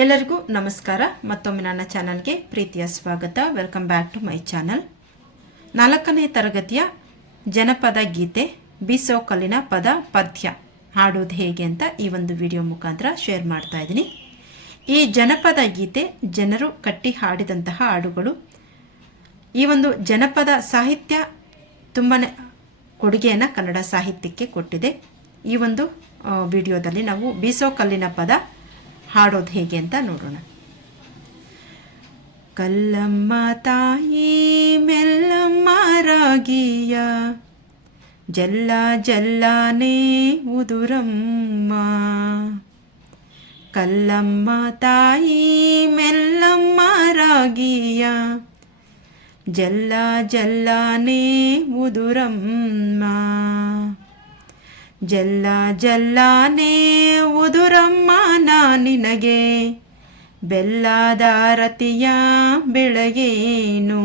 ಎಲ್ಲರಿಗೂ ನಮಸ್ಕಾರ. ಮತ್ತೊಮ್ಮೆ ನನ್ನ ಚಾನಲ್ಗೆ ಪ್ರೀತಿಯ ಸ್ವಾಗತ. Welcome back to my channel. 4ನೇ ತರಗತಿಯ ಜನಪದ ಗೀತೆ ಬೀಸೋ ಕಲ್ಲಿನ ಪದ ಪದ್ಯ ಹಾಡೋದು ಹೇಗೆ ಅಂತ ಈ ಒಂದು ವಿಡಿಯೋ ಮುಖಾಂತರ ಶೇರ್ ಮಾಡ್ತಾ ಇದ್ದೀನಿ. ಈ ಜನಪದ ಗೀತೆ ಜನರು ಕಟ್ಟಿ ಹಾಡಿದಂತಹ ಹಾಡುಗಳು. ಈ ಒಂದು ಜನಪದ ಸಾಹಿತ್ಯ ತುಂಬಾ ಕೊಡುಗೆಯನ್ನು ಕನ್ನಡ ಸಾಹಿತ್ಯಕ್ಕೆ ಕೊಟ್ಟಿದೆ. ಈ ಒಂದು ವಿಡಿಯೋದಲ್ಲಿ ನಾವು ಬೀಸೋ ಕಲ್ಲಿನ ಪದ ಹಾಡೋದು ಹೇಗೆ ಅಂತ ನೋಡೋಣ. ಕಲ್ಲಮ್ಮ ತಾಯಿ ಮೆಲ್ಲಮ್ಮ ರಾಗಿಯ ಜಲ್ಲ ಜಲ್ಲಾನೇ ಉದುರಮ್ಮ. ಕಲ್ಲಮ್ಮ ತಾಯಿ ಮೆಲ್ಲಮ್ಮ ರಾಗಿಯ ಜಲ್ಲ ಜಲ್ಲಾನೇ ಉದುರಮ್ಮ. ಜಲ್ಲ ಜಲ್ಲಾನೇ ಉದುರಮ್ಮ ನಾ ನಿನಗೆ ಬೆಲ್ಲದಾರತಿಯ ಬೆಳಗೇನು.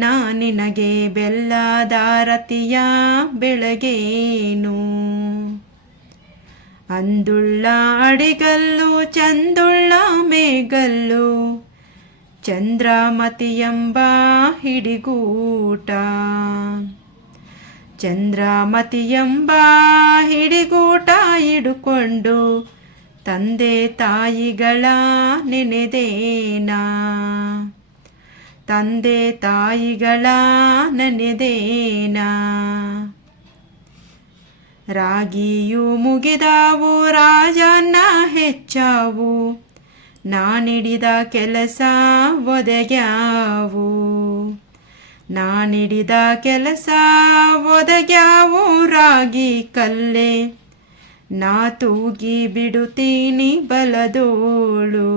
ನಾ ನಿನಗೆ ಬೆಲ್ಲದಾರತಿಯ ಬೆಳಗೇನು. ಅಂದುಳ್ಳ ಅಡಿಗಲ್ಲು ಚಂದುಳ್ಳ ಮೇಗಲ್ಲು ಚಂದ್ರಮತಿಯೆಂಬ ಹಿಡಿಗೂಟ. ಚಂದ್ರಮತಿಯೆಂಬ ಹಿಡಿಗೂಟ ಹಿಡುಕೊಂಡು ತಂದೆ ತಾಯಿಗಳ ನೆನೆದೇನಾ. ತಂದೆ ತಾಯಿಗಳ ನೆನೆದೇನಾ. ರಾಗಿಯು ಮುಗಿದಾವು ರಾಜನ ಹೆಚ್ಚಾವು. ನಾನಿಡಿದ ಕೆಲಸ ಒದಗ್ಯಾವು. ನಾನಿಡಿದ ಕೆಲಸ ಒದಗ್ಯಾವು ರಾಗಿ ಕಲ್ಲೆ. ನಾ ತೂಗಿ ಬಿಡುತ್ತೀನಿ ಬಲದೋಳು.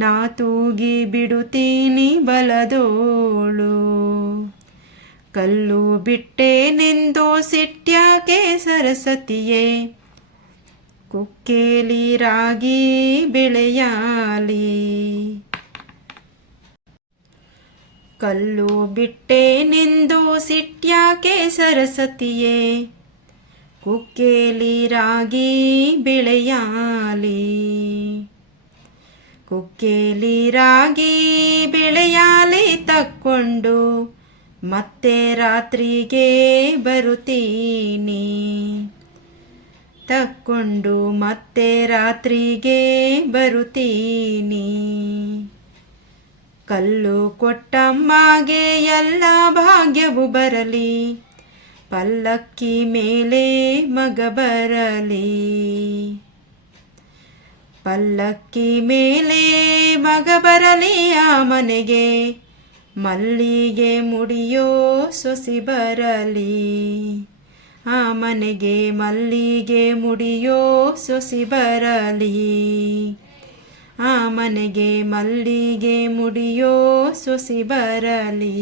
ನಾ ತೂಗಿ ಬಿಡುತ್ತೀನಿ ಬಲದೋಳು. ಕಲ್ಲು ಬಿಟ್ಟೆನೆಂದು ಸಿಟ್ಯಾಕೆ ಸರಸ್ವತಿಯೇ. ಕುಕ್ಕೇಲಿ ರಾಗಿ ಬೆಳೆಯಾಲಿ. ಕಲ್ಲು ಬಿಟ್ಟೆನೆಂದು ಸಿಟ್ಯಾಕೆ ಸರಸ್ವತಿಯೇ. ಕುಕ್ಕೇಲಿ ರಾಗಿ ಬೆಳೆಯಾಲಿ. ಕುಕ್ಕೇಲಿ ರಾಗಿ ಬೆಳೆಯಾಲಿ. ತಕ್ಕೊಂಡು ಮತ್ತೆ ರಾತ್ರಿಗೆ ಬರುತ್ತೀನಿ. ತಕ್ಕೊಂಡು ಮತ್ತೆ ರಾತ್ರಿಗೆ ಬರುತ್ತೀನಿ. ಕಲ್ಲು ಕೊಟ್ಟಮ್ಮಗೆ ಎಲ್ಲ ಭಾಗ್ಯವು ಬರಲಿ. ಪಲ್ಲಕ್ಕಿ ಮೇಲೆ ಮಗ ಬರಲಿ. ಪಲ್ಲಕ್ಕಿ ಮೇಲೆ ಮಗ ಬರಲಿ. ಆ ಮನೆಗೆ ಮಲ್ಲಿಗೆ ಮುಡಿಯೋ ಸೊಸಿ ಬರಲಿ. ಆ ಮನೆಗೆ ಮಲ್ಲಿಗೆ ಮುಡಿಯೋ ಸೊಸಿ ಬರಲಿ. ಆ ಮನೆಗೆ ಮಲ್ಲಿಗೆ ಮುಡಿಯೋ ಸೊಸಿ ಬರಲಿ.